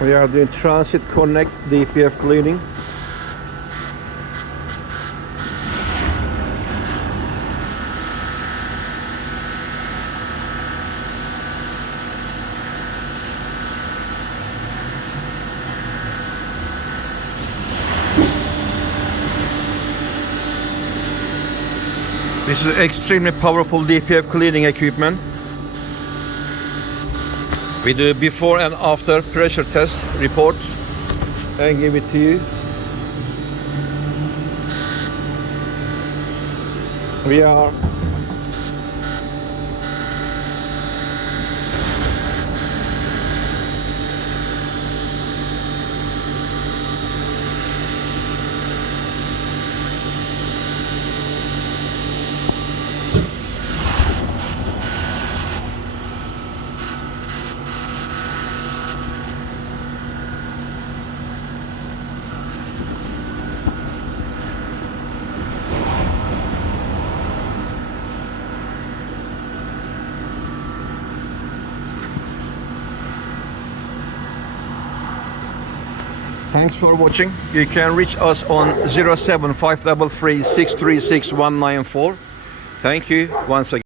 We are doing Transit Connect DPF cleaning. This is extremely powerful DPF cleaning equipment. We do before and after pressure test report and give it to you. We are Thanks for watching. You can reach us on 07533 636 194. Thank you once again.